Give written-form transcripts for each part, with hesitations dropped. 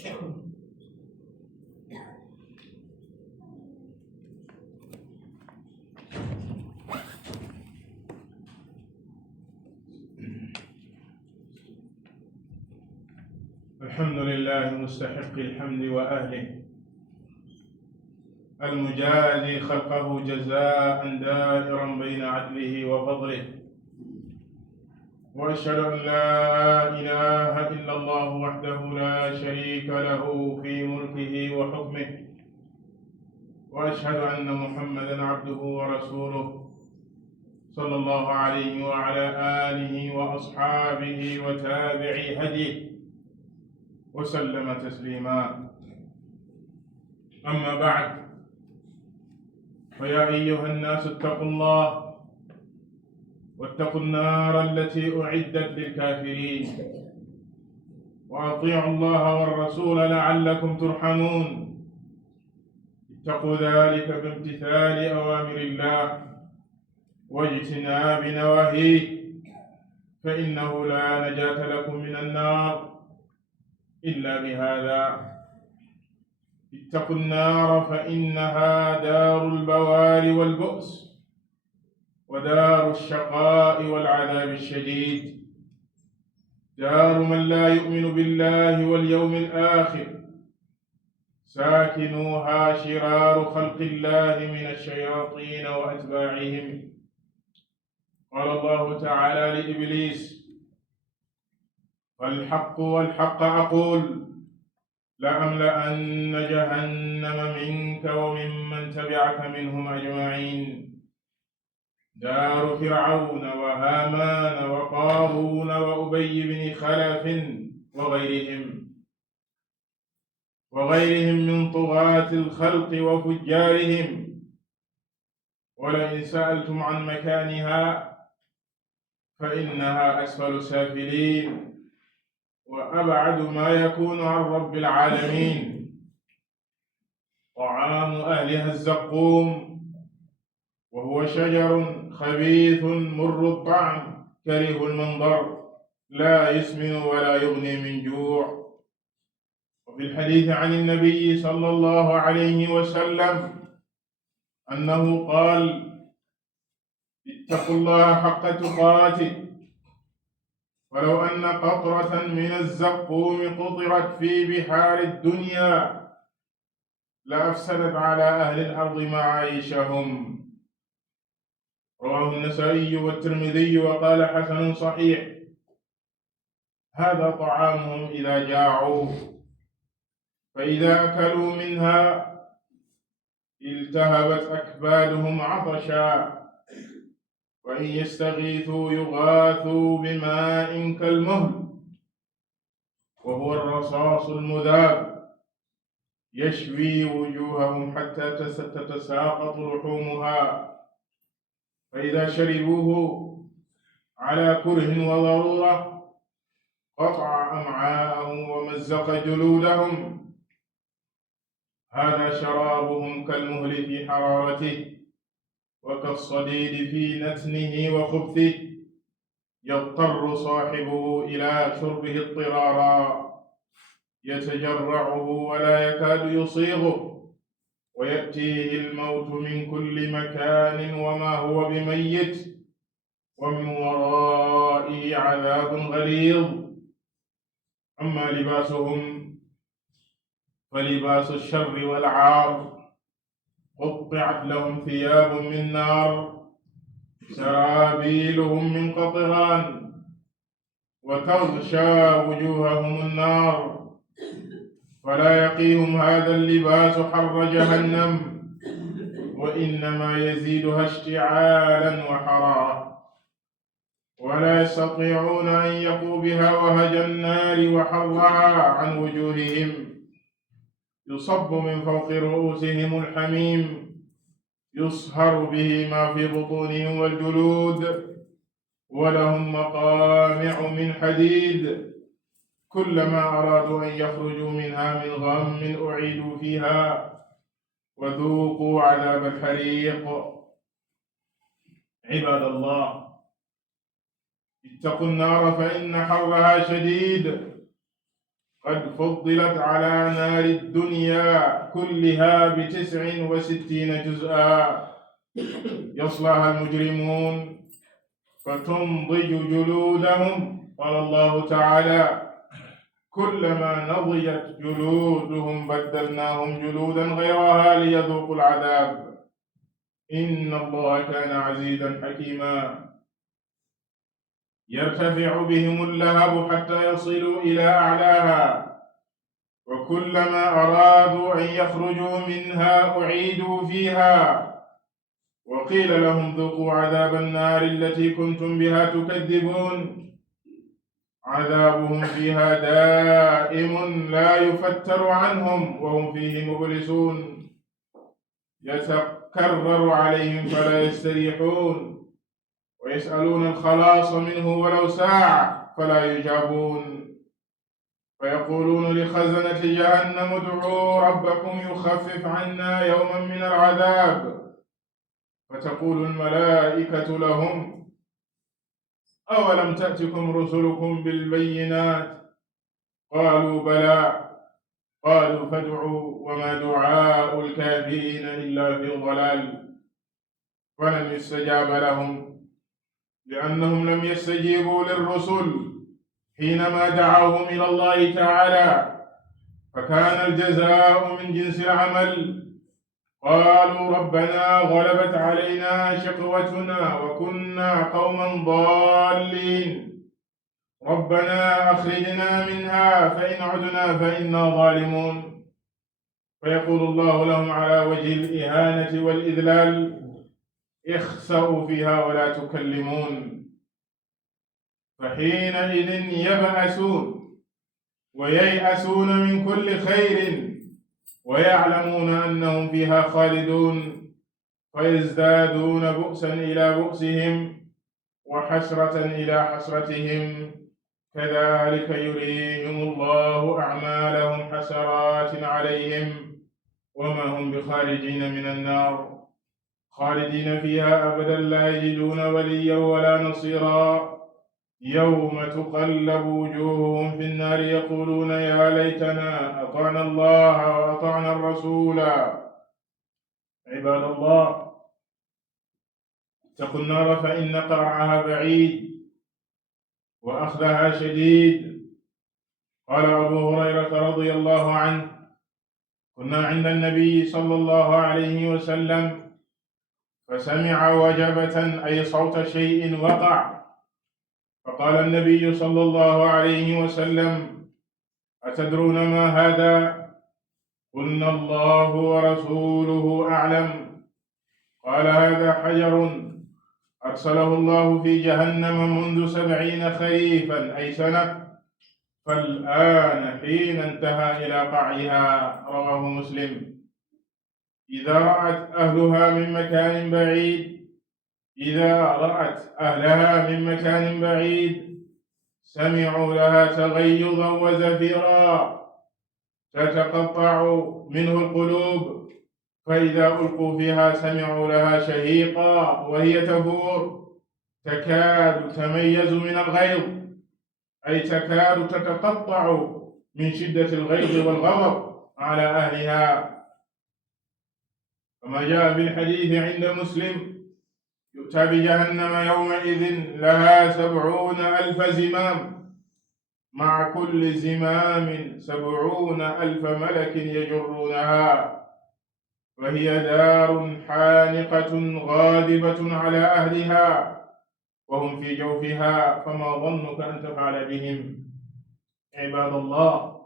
الحمد لله مستحق الحمد وأهله، المجازي خلقه جزاء دائرا بين عدله وفضله، وأشهد أن لا إله إلا الله وحده لا شريك له في ملكه وحكمه، وأشهد أن محمدا عبده ورسوله صلى الله عليه وعلى آله وأصحابه وتابعي هديه وسلم تسليما. أما بعد، فيا أيها الناس اتقوا الله واتقوا النار التي أعدت للكافرين، وأطيعوا الله والرسول لعلكم ترحمون. اتقوا ذلك بامتثال أوامر الله واجتناب نواهيه، فإنه لا نجاة لكم من النار إلا بهذا. اتقوا النار فإنها دار البوار والبؤس، ودار الشقاء والعذاب الشديد، دار من لا يؤمن بالله واليوم الآخر، ساكنوها شرار خلق الله من الشياطين وأتباعهم. قال الله تعالى لإبليس: والحق أقول لأملأن جهنم منك وممن تبعك منهم أجمعين. دار فرعون وهامان وقارون وأبي بن خلف وغيرهم من طغاة الخلق وفجارهم. ولئن سألتم عن مكانها فإنها أسفل سافلين، وأبعد ما يكون عن رب العالمين. طعام أهلها الزقوم، وهو شجر خبيث مر الطعم كريه المنظر، لا يسمن ولا يغني من جوع. وفي الحديث عن النبي صلى الله عليه وسلم أنه قال: اتقوا الله حق تقاته، ولو أن قطرة من الزقوم قطرت في بحار الدنيا لأفسدت على أهل الأرض معايشهم. رواه النسائي والترمذي وقال حسن صحيح. هذا طعامهم إذا جاعوا، فإذا أكلوا منها التهبت أكبادهم عطشا، وإن يستغيثوا يغاثوا بماء كالمهل، وهو الرصاص المذاب، يشوي وجوههم حتى تتساقط لحومها. فإذا شربوه على كره وضرورة قطع أمعاءهم ومزق جلودهم. هذا شرابهم كالمهل في حرارته، وكالصديد في نتنه وخبثه، يضطر صاحبه إلى شربه اضطرارا، يتجرعه ولا يكاد يصيغه، ويأتيه الموت من كل مكان وما هو بميت، ومن ورائه عذاب غليظ. أما لباسهم فلباس الشر والعار، قطعت لهم ثياب من نار، سرابيلهم من قطران، وتغشى وجوههم النار، فلا يقيهم هذا اللباس حر جهنم، وإنما يزيدها اشتعالا وحرارة، ولا يستطيعون أن يقوا بها وهج النار وحرها عن وجوههم. يصب من فوق رؤوسهم الحميم، يصهر به ما في بطونهم والجلود، ولهم مقامع من حديد، كلما أرادوا أن يخرجوا منها من غم أعيدوا فيها وذوقوا عذاب الحريق. عباد الله، اتقوا النار فإن حرها شديد، قد فضلت على نار الدنيا كلها ب69 جزءا يصلىها المجرمون فتنضج جلودهم. قال الله تعالى: كلما نضجت جلودهم بدلناهم جلودا غيرها ليذوقوا العذاب إن الله كان عزيزا حكيما. يرتفع بهم اللهب حتى يصلوا إلى أعلاها، وكلما أرادوا أن يخرجوا منها أعيدوا فيها وقيل لهم ذوقوا عذاب النار التي كنتم بها تكذبون. عذابهم فيها دائم لا يفتر عنهم وهم فيه مبلسون. يتكرر عليهم فلا يستريحون، ويسألون الخلاص منه ولو ساعة فلا يجابون. فيقولون لخزنة جهنم ادعوا ربكم يخفف عنا يوما من العذاب. فتقول الملائكة لهم: أولم تأتكم رسلكم بالبينات؟ قالوا بلى. قالوا فادعوا وما دعاء الكافرين إلا في ضلال. فلم يستجاب لهم لأنهم لم يستجيبوا للرسل حينما دعوهم إلى الله تعالى، فكان الجزاء من جنس العمل. قالوا ربنا غلبت علينا شقوتنا وكنا قوما ضالين، ربنا أخرجنا منها فإن عدنا فإنا ظالمون. فيقول الله لهم على وجه الإهانة والإذلال: اخسأوا فيها ولا تكلمون. فحينئذ يبأسون وييأسون من كل خير ويعلمون أنهم فيها خالدون، فيزدادون بؤسا إلى بؤسهم وحسرة إلى حسرتهم. كذلك يريهم الله أعمالهم حسرات عليهم وما هم بخارجين من النار، خالدين فيها أبدا لا يجدون وليا ولا نصيرا. يوم تقلب وجوههم في النار يقولون يا ليتنا أطعنا الله وأطعنا الرسول. عباد الله، اتقوا النار فإن قرعها بعيد وأخذها شديد. قال أبو هريرة رضي الله عنه: كنا عند النبي صلى الله عليه وسلم فسمع وجبة أي صوت شيء وقع، فقال النبي صلى الله عليه وسلم: أتدرون ما هذا؟ قلنا الله ورسوله أعلم. قال: هذا حجر أرسله الله في جهنم منذ 70 خريفا أي سنة، فالآن حين انتهى إلى قعها. رواه مسلم. إذا رأت أهلها من مكان بعيد سمعوا لها تغيظا وزفيرا تتقطع منه القلوب، فإذا ألقوا فيها سمعوا لها شهيقا وهي تفور تكاد تميز من الغيظ، أي تكاد تتقطع من شدة الغيظ والغضب على أهلها. كما جاء في الحديث عند مسلم: يؤتى بجهنم يومئذ لها 70,000 زمام، مع كل زمام 70,000 ملك يجرونها، وهي دار حانقة غاضبة على أهلها وهم في جوفها، فما ظنك أن تفعل بهم؟ عباد الله،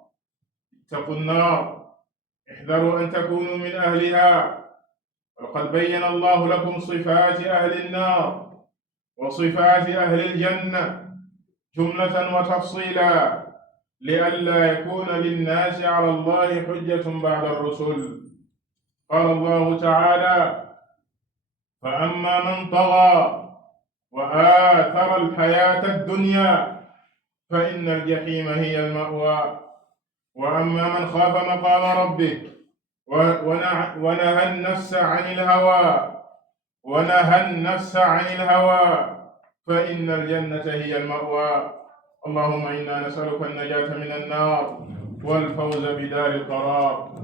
اتقوا النار، احذروا أن تكونوا من أهلها. وقد بين الله لكم صفات أهل النار وصفات أهل الجنة جملة وتفصيلا، لئلا يكون للناس على الله حجة بعد الرسل. قال الله تعالى: فأما من طغى وآثر الحياة الدنيا فإن الجحيم هي المأوى، وأما من خاف مقام ربه ونهى النفس عن الهوى فإن الجنة هي المأوى. اللهم إنا نسألك النجاة من النار، والفوز بدار القرار.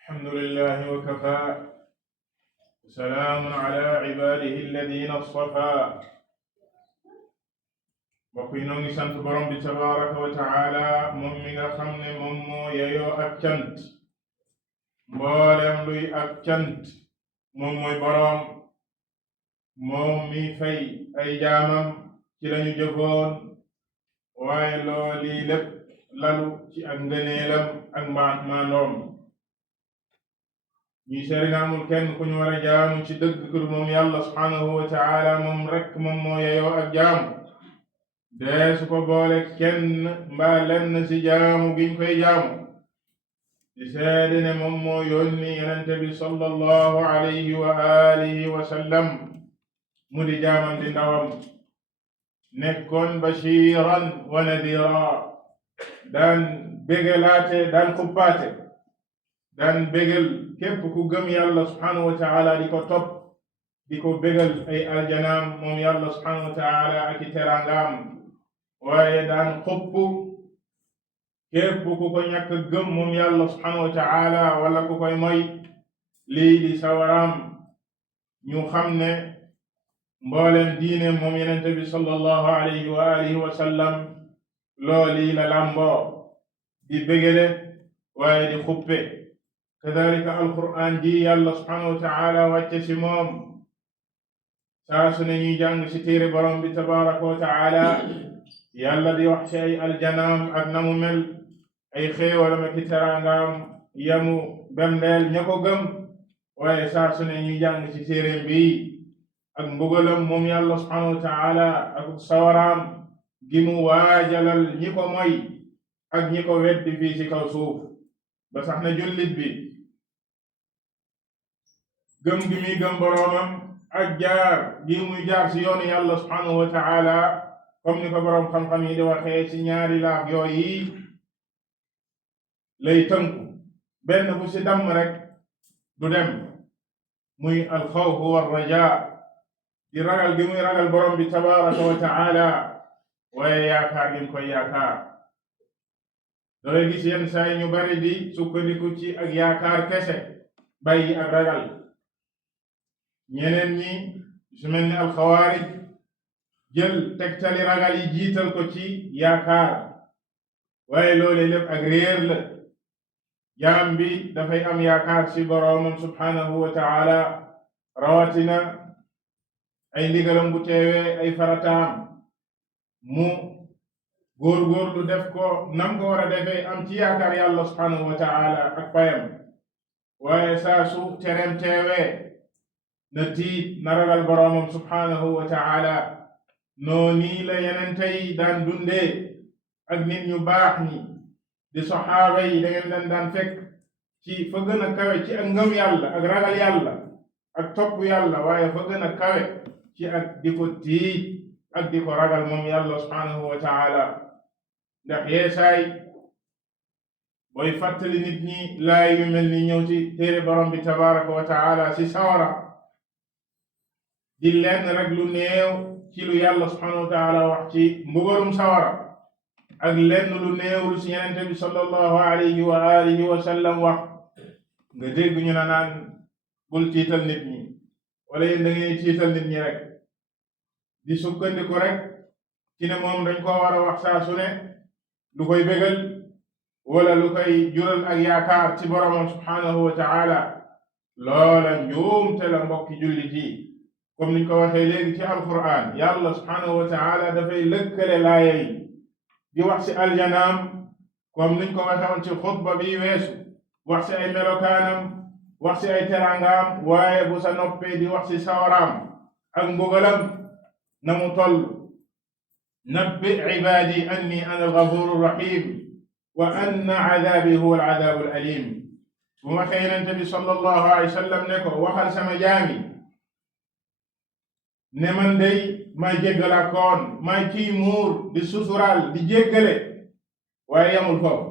الحمد لله وكفى، وسلام على عباده الذين اصطفى. mbokk yi noo ngi sant borom bi tabaraka wa taala, moom mi nga xam ne moom moo yeyoo ak cant. mboolem luy ak cant moom mooy borom, moom mi fay ay jaamam ci lañu jëfoon, waaye looli lépp lalu ci ak ngëneelam ak maandoom. ñuy seeri nga amul kenn ku ñu war a jaamu ci dëgg kur moom yàlla subhanahu wa taala, moom rekk moom moo yeyoo ak jaamu. dee su ko boole kenn mbaa lenn ci jaamu giñ koy jaamu. di seede ne moom moo yónni yonente bi sallallahu alayhi wa alihi wa sallam mu di jaamam di ndawam, nekkoon bashiran wa nadira, daan bégalaate daan xuppaate, daan bégal képp ku gëm yàlla subhanahu wa taala di ko topp, di ko bégal ay aljanaam moom yàlla subhanahu wa taala ak i teraangaam, waaye daan xupp képp ku ko ñàkk gëm moom yàlla subhanahu wa taala wala ku koy moy lii di sawaraam. ñu xam ne mbooleen diine moom yenente bi sallallahu alayhi wa alihi wa sallam looli la làmboo, di bégale waaye di xuppe. kadalika alquran ji yàlla subhanahu wa taala wàcce ci moom, saa su ne ñuy jàng ci téere borom bi tabaraka wa taala, yàlla di wax ci ay aljanaam ak namu mel, ay xéewalam ak teraangaam yamu bendeel ña ko gëm. waaye saa su ne ñuy jàng ci téereem bi ak mbugalam moom yàlla subhanahu wa taala ak sawaraam gi mu waajalal ñi ko moy ak ñi ko weddi fii ci kaw suuf. ba sax na jullit bi gëm gi muy gëm boroomam ak jaar gi muy jaar ci yoonu yàlla subhanahu wa taala, comme ni ko boroom xam-xam yi di waxee ci ñaari laaf yooyi lay tënku. benn bu ci damm rek du dem, muy alxawfu wa raja, di ragal gi muy ragal borom bi tabaraka wa taala, waaye yaakaar gi mu koy yaakaar. dooy gis yenn saa yi ñu bari di sukkandiku ci ak yaakaar kese bàyyi ak ragal. ñeneen ñi su mel ni alxawaarij jël tegtali ragal yi jiital ko ci yaakaar, waaye loole lépp ak réer la. jaam bi dafay am yaakaar ci boroomam subhanahu wa taala, rawatina ay ndigalam bu teewee ay farataam mu góorgóorlu def ko nam ko war a defee, am ci yaakaar yàlla subhanahu wa taala ak payam. waaye saa su tereem teewee na tiit, na ragal boroomam subhanahu wa taala. noonu la yenente yi daan dundee ak nit ñu baax ñi di saxaaba yi. da ngeen daan fekk ci fa gën a kawe ci ak ngëm yàlla ak ragal yàlla ak topp yàlla, waaye fa gën a kawe ci ak di ko tiit ak di ko ragal moom yàlla subhanahu wa taala. ndax yeesaay booy fàttali nit ñi laay yu mel ni ñëw ci téere borom bi tabaraka wa taala ci sawara, di lenn rek lu néew ci lu yàlla subhanahu wa taala wax ci mbugalum sawara, ak lenn lu néew lu ci yenente bi sallallahu alayhi wa alihi wa sallam wax, nga dégg ñu na naan bul tiital nit ñi, wala yéen da ngeen tiital nit ñi rek, di sukkandiku rek ci ne moom dañ koo war a wax saa su ne lu koy bégal wala lu koy jural ak yaakaar ci boromam subhanahu wa taala. loola njuumte la mbokki jullit yi. comme niñ ko waxee léegi ci alquran, yàlla subhanahu wa taala dafay lëkkale laaya yi di wax ci aljanaam, comme niñ ko waxee woon ci xutba bi weesu, wax ci ay melokaanam, wax ci ay teraangaam, waaye bu sa noppee di wax ci sawaraam ak mbugalam na mu toll. nabbi ibaadi anni ana alghafuru rahim wa anna adaabi huwa aladabu alalim. bu ma waxee Yonent bi sallallahu alayhi wa sallam ne ko waxal sama jaami ne man day may jéggalaakoon may kii muur di suturaal di jéggale waaye yamul foofu.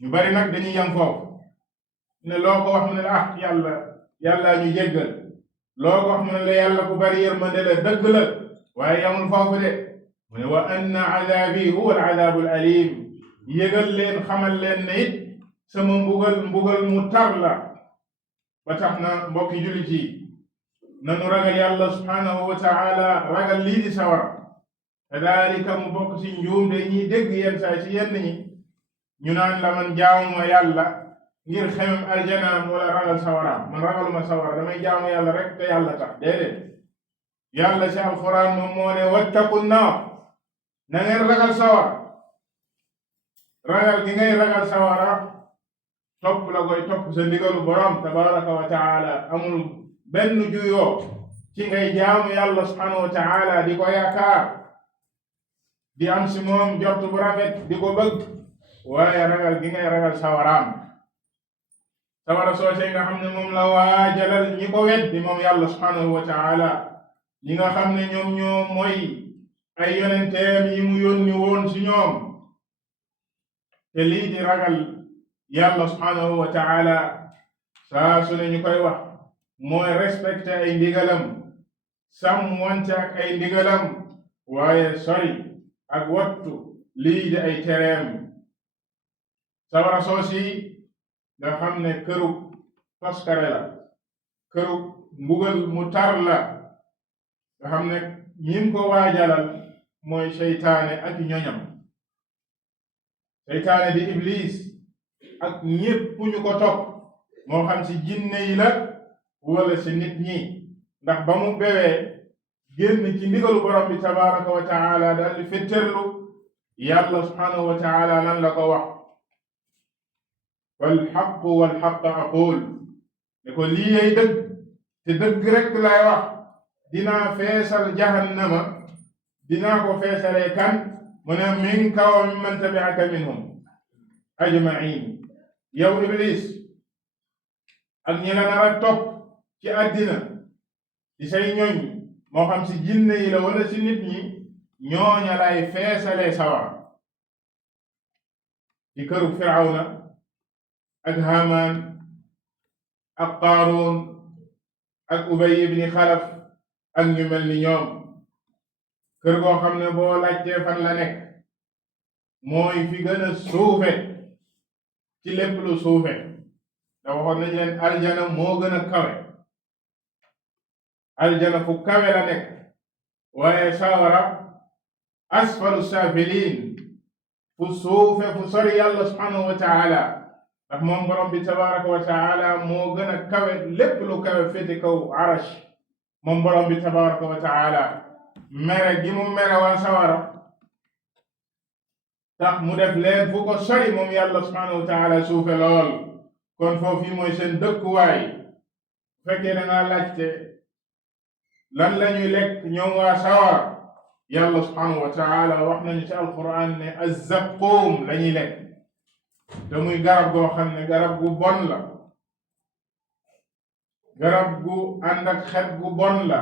ñu bari nag dañuy yam foofu ne loo ko wax mu ne la yàlla ñu jéggal, loo ko wax mu ne la yàlla ku bari yërmande la, dëgg la, waaye yamul foofu de. mu ne wa anna adaabi huwa al-adaabu al-aliim, yëgal leen xamal leen ne it sama mbugal mu tar la. ba tax na mbokki jullit yi nanu ragal yàlla subhaanahu wa taala, ragal lii di sawara. kadaalika mu bokk ci njuum de ñiy dégg yenn saa ci yenn ñi ñu naan la man jaamuma yàlla ngir xemem aljanaam wala ragal sawaraam. man ragaluma sawara, damay jaamu yàlla rek te yàlla tax. déedéet, yàlla ci alquran moom moo ne wattaqu naar, na ngeen ragal sawara. ragal gi ngay ragal sawara topp la koy topp sa ndigalu borom tabaraka wa taala. amul benn juyoo ci ngay jaamu yàlla subhanahu wa taala di ko yaakaar, di am si moom jortu bu rafet, di ko bëgg, waaye ragal gi ngay ragal sawaraam. sawara soosey nga xam ne moom la waajalal ñi ko weddi moom yàlla subhanahu wa taala, ñi nga xam ne ñoom ñoo mooy ay yonenteem yi mu yónni woon si ñoom. te lii di ragal yàlla subhanahu wa taala saa su ne ñu koy wax mooy respecté ay ndigalam, sàmmwante ak ay ndigalam, waaye sori ak wattu lii di ay tereem. sawara soosi nga xam ne kërug toskare la, kërug mbugal mu tar la, nga xam ne ñim ko waajalal mooy seytaane ak ñoñam. seytaane di iblis ak ñépp ñu ko topp, moo xam ci jinne yi la wala ci nit ñi. ndax ba mu bewee génn ci ndigalu borom bi tabaraka wa taala daal di fetterlu, yàlla subhanahu wa taala lan la ko wax? wal xaqu wal xaq aqul, ne ko lii ay dëgg te dëgg rek laay wax. dinaa feesal jahannama, dinaa ko feesalee kan? mu ne minka wa mimman tabi'aka minhum ajma'in. yow iblis ak ñi la nar a topp ci àddina ci say ñoñ, moo xam si jinne yi la wala si nit ñi, ñooña lay feesalee sawara. ci këru firawna ak hamaan ak qaaruun ak ubay ibni xalaf ak ñu mel ni ñoom. kër goo xam ne boo laajtee fan la nekk, mooy fi gën a suufe ci lépp lu suufe. da waxoon nañ leen aljana moo gën a kawe, aljana fu kawe la nekk, waaye sawara asfalu saafiliin, fu suufe fu sori yàlla subhanahu wa taala. ndax moom borom bi tabaraka wa taala moo gën a kawe lépp lu kawe féete kaw arash. moom borom bi tabaraka wa taala mere gi mu mere waa sawara tax mu def leen fu ko sori moom yàlla subhanahu wa taala suufe lool. kon foofu mooy seen dëkkuwaay. bu fekkee da ngaa laajte lan la ñuy lekk ñoom waa sawara, yàlla subhanahu wa taala wax nañu ci alquran ne azzaqum la ñuy lekk, te muy garab goo xam ne garab gu bon la, garab gu ànd ak xet gu bon la,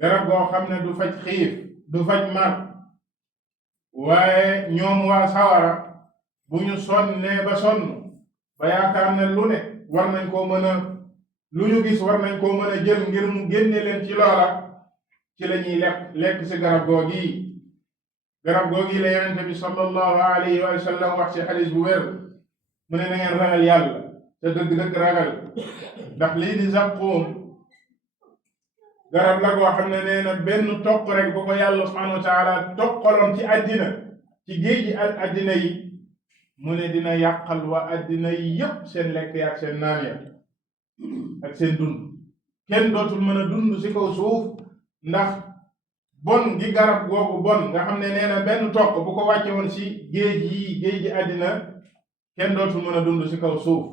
garab goo xam ne du faj xiif du faj mar. waaye ñoom waa sawara bu ñu sonnee ba sonn ba yaakaar ne lu ne war nañ koo mën a, lu ñu gis war nañ koo mën a jël ngir mu génne leen ci loola, ci la ñuy lekk ci garab googi. garab googi la yonente bi sallallahu alayhi wa sallam wax ci xadis bu wér, mu ne na ngeen ragal yàlla te dëgg-dëgg ragal. ndax lii di zaqum garab la goo xam ne nee na benn toq rek bu ko yàlla subhanahu wa taala toqaloon ci àddina, ci géej gi ak àddina yi, mu ne dina yàqal waa àddina yi yépp seen lekk ya ak seen naan ya ak seen dund. kenn dootul mën a dund ci kaw suuf ndax bon gi garab googu bon, nga xam ne nee na benn toq bu ko wàcce woon ci géej gi àddina, kenn dootul mën a dund ci kaw suuf.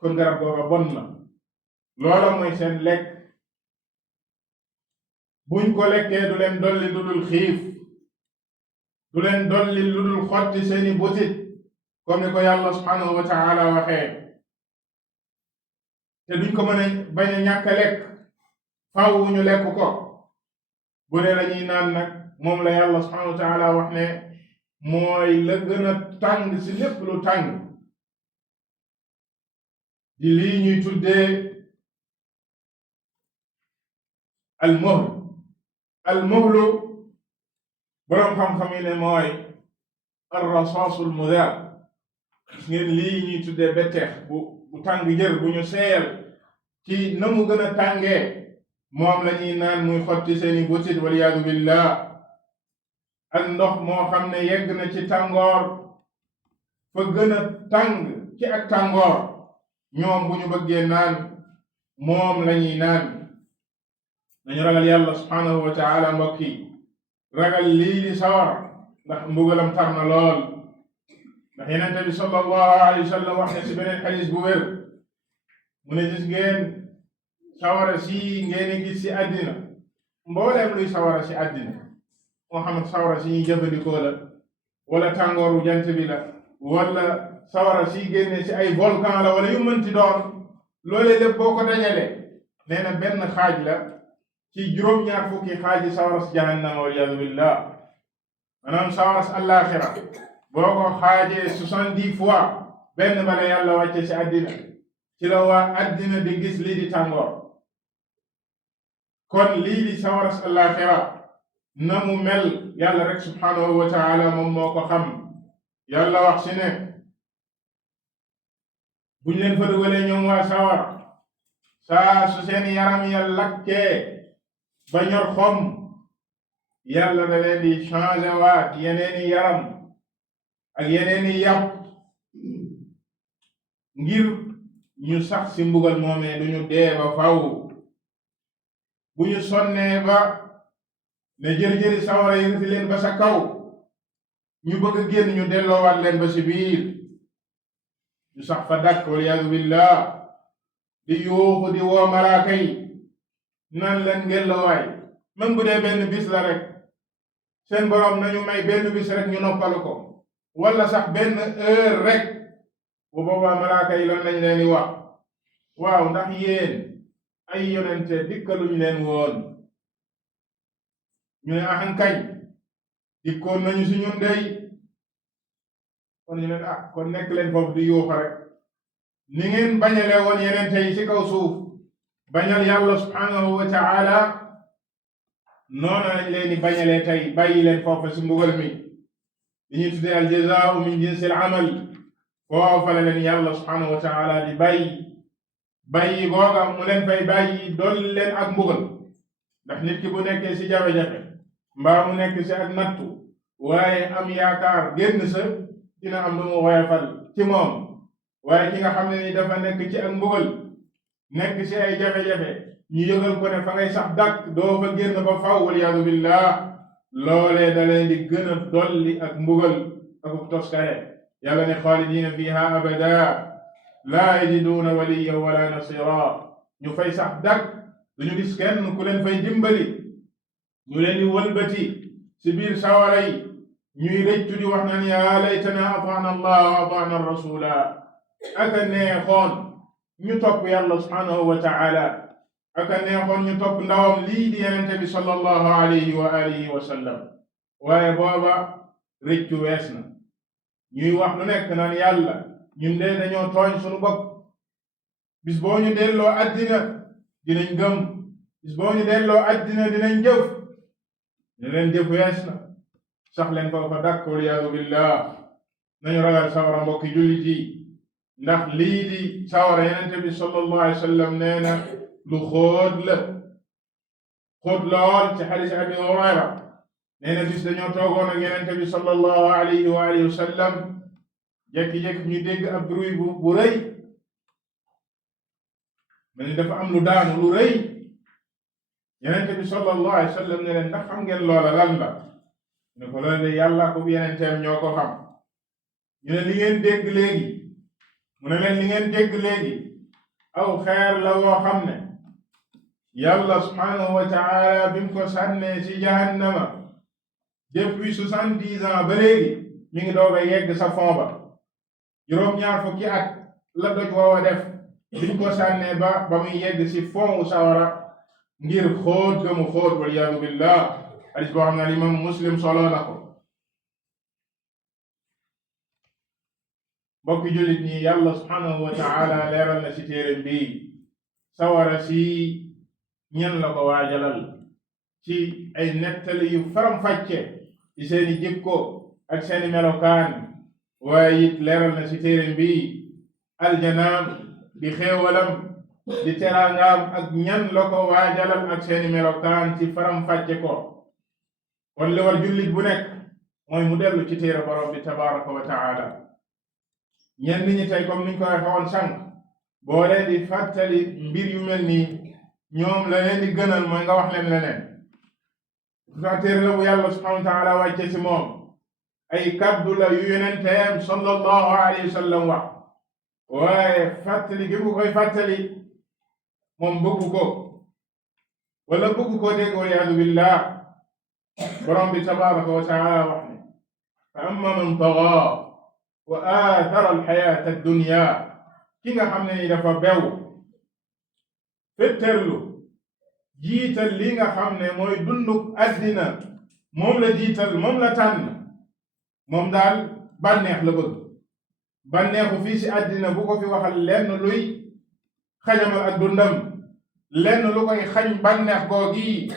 kon garab googa bon na. loola mooy seen lekk. buñ ko lekkee du leen dolli lu dul xiif, du leen dolli lu dul xotti seeni butit, comme ni ko yàlla subhanahu wa taala waxee. te duñ ko mën a bañ a ñàkk a lekk, faaw ñu lekk ko. bu dee la ñuy naan nag moom la yàlla subhanahu wa taala wax ne mooy la gën a tàng si lépp lu tàng di lii ñuy tuddee almuhlu boroom xam-xam yi ne mooy arrasaasul mudaab ngeen lii ñuy tuddee betteex bu tàng jër bu ñu seeyal ci na mu gën a tàngee moom la ñuy naan muy xotti seeni butit waliyaadu billah ak ndox moo xam ne yegg na ci tàngoor fa gën a tàng ci ak tàngoor ñoom bu ñu bëggee naan moom la ñuy naan nañu ragal yàlla subhanahu wa taala mbokk yi ragal lii di sawar ndax mbugalam tar na lool ndax yenente bi sallallahu alayhi wa sallam wax ne si beneen xadis bu wér mu ne gis ngeen sawara si ngeen gis si àddina mbooleem luy sawara si àddina moo xam sawara si ñuy jëfandikoo la wala tàngooru jant bi la wala sawara si génne si ay volcan la wala yu mënti doon loolee lépp boo ko dajalee nee na benn xaaj la ci juróom-ñaar fukki xaaji sawara si jahannama waliyadu billah maanaam sawara si àllaaxira boo ko xaajee 70 fois benn bala yàlla wàcce si àddina ci la waa àddina di gis lii di tàngoor kon lii di sawara si àllaaxira na mu mel yàlla rek subhanahu wa taala moom moo ko xam yàlla wax si ne buñ leen fa dugalee ñoom waa sawara saa su seen yaram ya lakkee ba ñor xom yàlla da leen di changé waat yeneeni yaram ak yeneeni yàpp ngir ñu sax si mbugal moomee duñu dee ba faw bu ñu sonnee ba ne jër-jëri sawara yi rëti leen ba sa kaw ñu bëgg a génn ñu delloowaat leen ba si biir ñu sax fa dakk waliyaadu billah di yuuxu di woo malaaka yi nan leen ngelloowaay même bu dee benn bis la rek seen borom nañu may benn bis rek ñu noppalu ko wala sax benn heure rek bu boobaa malaaka yi lan lañ leen di wax waaw ndax yéen ay yonente dikkaluñ leen woon ñu ne ahankañ dikkoon nañu si ñun dey kon ñu leen kon nekk leen foofu di yuuxa rek ni ngeen bañale woon yenente yi ci kaw suuf bañal yàlla subhanahu wa taala noona lañ leen di bañalee tey bàyyi leen foofu si mbugal mi li ñuy tuddee al jazaau min jinsil amal foofa la leen yàlla subhanahu wa taala di bàyyi googa mu leen fay bàyyi dolli leen ak mbugal ndax nit ki bu nekkee si jafe-jafe mbaa mu nekk si ak nattu waaye am yaakaar génn sa dina am lu mu woyofal ci moom waaye ki nga xam ne ni dafa nekk ci ak mbugal nekk si ay jafe-jafe ñu yëgal ko ne fa ngay sax dàkk doo fa génn ba faw waliyaadu billah loolee da leen di gën a dolli ak mbugal ak toskare yàlla ne xaalidiina fiha abada laa yajiduuna waliyan wala nasira ñu fay sax dàkk duñu gis kenn ku leen fay dimbali ñu leen di wëlbati si biir sawara yi ñuy rëccu di wax naan yaa laytana ataana allah wa ataana rasula aka neexoon ñu topp yàlla subhanahu wa taala aka neexoon ñu topp ndawam lii di yenente bi sallallahu alayhi wa alihi wa sallam waaye booba rëccu wees na ñuy wax lu nekk naan yàlla ñun de dañoo tooñ sunu bopp bis boo ñu delloo addina dinañ gëm bis boo ñu delloo addina dinañ jëf ñu leen jëf wees na sax leen foofa dakk waliyaadu billah nañu ragal sawara mbokki jullit yi ndax lii di sawara yenente bi sallallahu alayhi wa sallam nee na lu xóot la xóot lool ci xadis abi hurayra nee na bis dañoo toogoon ak yenente bi sallallahu alayhi wa alihi wa sallam jekki-jekki ñu dégg ab bruit bu rëy mel ni dafa am lu daanu lu rëy yenente bi sallallahu alayhi wa sallam ne leen ndax xam ngeen loola lan la ne ko loolu de yàlla ko yenenteem ñoo ko xam ñu ne li ngeen dégg léegi mu ne leen li ngeen dégg léegi aw xeer la woo xam ne yàlla subhanahu wa taala bi mu ko sànnee ci jahannama depuis 70 ans ba léegi mi ngi doog a yegg sa fond ba juróom-ñaar fukki at la doj woowa def biñ ko sànnee ba muy yegg si fond wu sawara ngir xóot ga mu xóot waliyaadu billah hadis boo xam ne imam Muslim solo na ko. mbokki jullit ñi yàlla subhanahu wa taala leeral na ci téeréem bi sawara si ñen la ko waajalal ci ay nettali yu faram-fàcce ci seeni jikko ak seeni melokaan, waaye it leeral na ci téeréem bi aljanaam di xéewalam di teraangaam ak ñan la ko waajalal ak seeni melokaan ci faram-fàcce ko. kon li war jullit bu nekk mooy mu dellu ci téere borom bi tabaraka wa taala. ñenn ñi tey comme niñ ko waxee woon sànq boo leen di fàttali mbir yu mel nii ñoom la leen di gënal mooy nga wax leen leneen. sa téere la bu yàlla subhanahu wa taala wàcce ci moom ay kaddu la yu yonenteem sallallahu alayhi wa sallam wax, waaye fàttali gi mu koy fàttali moom bëggu ko wala bëggu ko dégg waliyaadu billah. borom bi tabaraka wa taala wax ne fa amma man tagaa wa athara alxayata addunya, ki nga xam ne ni dafa bew fetterlu jiital li nga xam ne mooy dunduk addina, moom la jiital, moom la tànn, moom daal bànneex la bëgg. bànneexu fii si addina bu ko fi waxal lenn luy xajamal ak dundam, lenn lu koy xañ bànneex googi,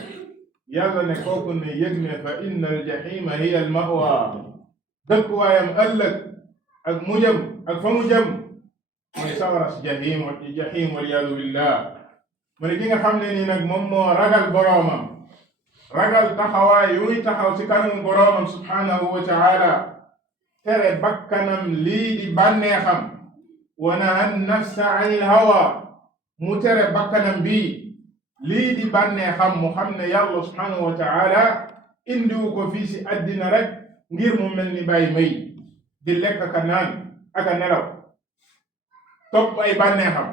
yàlla ne kooku ne yëg ne fa inna aljahima hiya almawa, dëkkuwaayam ëllëg ak mu jëm ak fa mu jëm mooy sawara si jahim waliyadu billah. mu ne ki nga xam ne nii nag moom moo ragal boroomam, ragal taxawaay yu muy taxaw ci kanamu boroomam subhanahu wa taala, tere bakkanam lii di bànneexam, wa naha nafsa anil hawa, mu tere bakkanam bii lii di bànneexam, mu xam ne yàlla subhanahu wa taala indiwu ko fii si addina rek ngir mu mel ni bàyyi may di lekk aka naan aka nelaw topp ay bànneexam.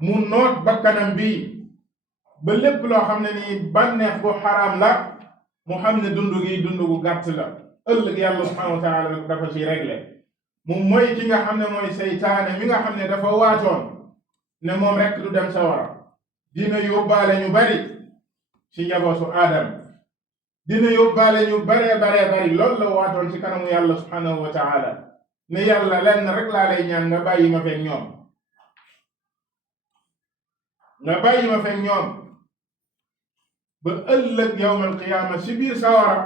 mu noot bakkanam bi ba lépp loo xam ne nii bànneex bu xaraam la mu xam ne dund gi dund gu gàtt la, ëllëg yàlla subhanahu wa taala dafa ci réglé. mu mooy ki nga xam ne mooy seytaane mi nga xam ne dafa waatoon ne moom rek du dem sawara, dina yóbbaale ñu bari ci njabootu aadam, dina yóbbaale ñu baree bari. loolu la waatoon ci kanamu yàlla subhanahu wa taala ne yàlla lenn rek laa lay ñaan nga bàyyi ma fekk ñoom, nga bàyyi ma fekk ñoom ba ëllëg yawmal qiyaama si biir sawara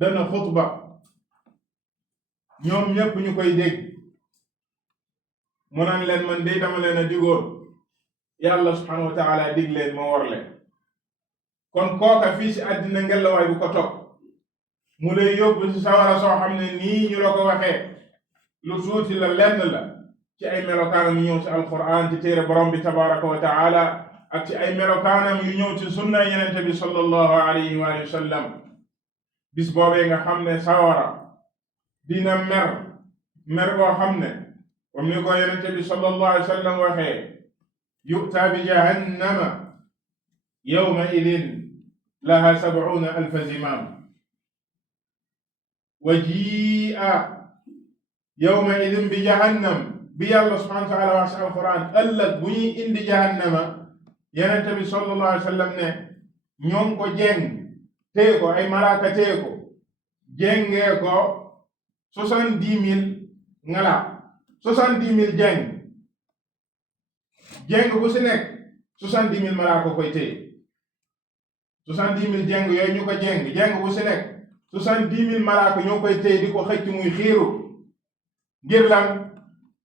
dana xutba ñoom ñépp ñu koy dégg mu naan leen man de dama leen a digoon yàlla subhanahu wa taala dig leen ma war leen. kon kooka fii si àddina ngelawaay bu ko topp mu lay yóbbu si sawara soo xam ne nii ñu la ko waxee lu suuti la, lenn la ci ay melokaanam yu ñëw ci alquran ci téere borom bi tabaraka wa taala, ak ci ay melokaanam yu ñëw ci sunna yenente bi sallallahu alayhi wa sallam. bis boobee nga xam ne sawara dina mer boo xam ne comme ni ko yenente bi sallallahu alayhi wa sallam waxee yu'ta bi jahannama yawma idin laha 70,000 zimam wa ji'a yawma idin bi jahannam, bi yàlla subhanahu wa taala wax ci alquran ëllëg bu ñuy indi jahannama yenente bi sallallahu alayhi wa sallam ne ñoom ko jeng téye ko, ay malaaka téye ko jengee ko 70,000 ngala 70,000 jeng bu si nekk 70,000 malaaka koy téye. 70,000 jeng yooyu ñu ko jeng bu si nekk 70,000 malaaka ñoo koy téye di ko xëcc muy xiiru ngir lan,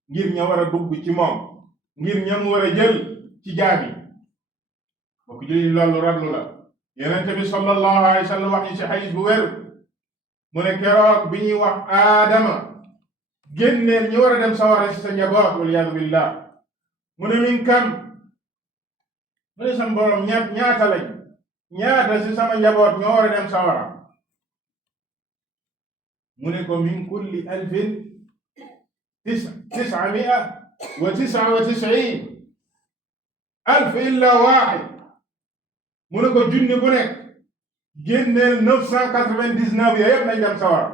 ngir ña war a dugg ci moom, ngir ña mu war a jël ci jaami. bokk julli loolu raglu la. Yonent bi sallallahu alayhi wa sallam wax ñu ci xadiis bu wér mu ne keroog bi ñuy wax aadama génneel ñi war a dem sawara ci sa njaboot waliyaadu billah, mu ne min kam, mu ne sam borom ñaata lañ, ñaata ci sama njaboot ñoo war a dem sawara, mu ne ko min kulli 1,999 illa waaxid, mu ne ko junni bu nekk génneel 999 yooyu yëpp nañ dem sawara,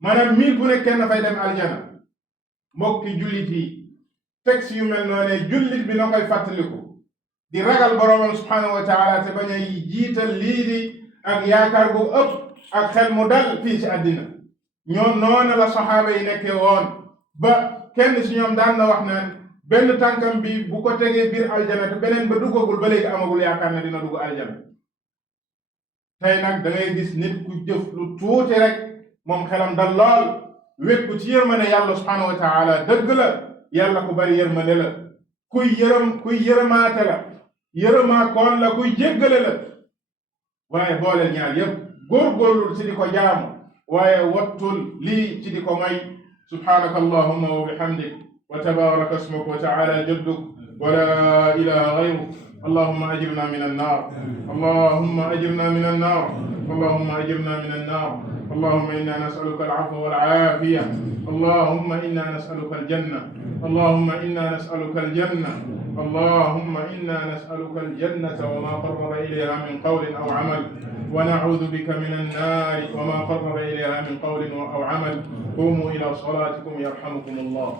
maanaam 1000 bu nekk kenn fay dem aljana. mbokki jullit yi texte yu mel noonu jullit bi na koy fàttaliku di ragal boroomam subhanahu wa taala te bañ a jiital lii di ak yaakaar gu ëpp ak xel mu dal fii ci àddina. ñoom noona la saxaaba yi nekkee woon ba kenn si ñoom daan na wax naan benn tànkam bi bu ko tegee biir aljana te beneen ba duggagul ba léegi amagul yaakaar ne dina dugg aljana. tey nag da ngay gis nit ku jëf lu tuuti rek moom xelam dal lool wékku ci yërmande yàlla subhanahu wa taala. dëgg la yàlla ku bari yërmande la, kuy yërëmaate la, yërëmaakoon la, kuy jéggale la, waaye boole ñaar yépp góorgóorlul ci di ko jaamu waaye wattul lii ci di ko may. subhanaka allahumma wa bihamdik wa tabaraka ismuk wa taala jadduk wa la ilaha gayruk. allahumma ajirna min annar, allahumma ajirna min annar, allahumma ajirna min annar. اللهم إنا نسألك العفو والعافية، اللهم إنا نسألك الجنة، اللهم إنا نسألك الجنة، اللهم إنا نسألك الجنة وما قرب إليها من قول أو عمل، ونعوذ بك من النار وما قرب إليها من قول أو عمل. قوموا إلى صلاتكم يرحمكم الله.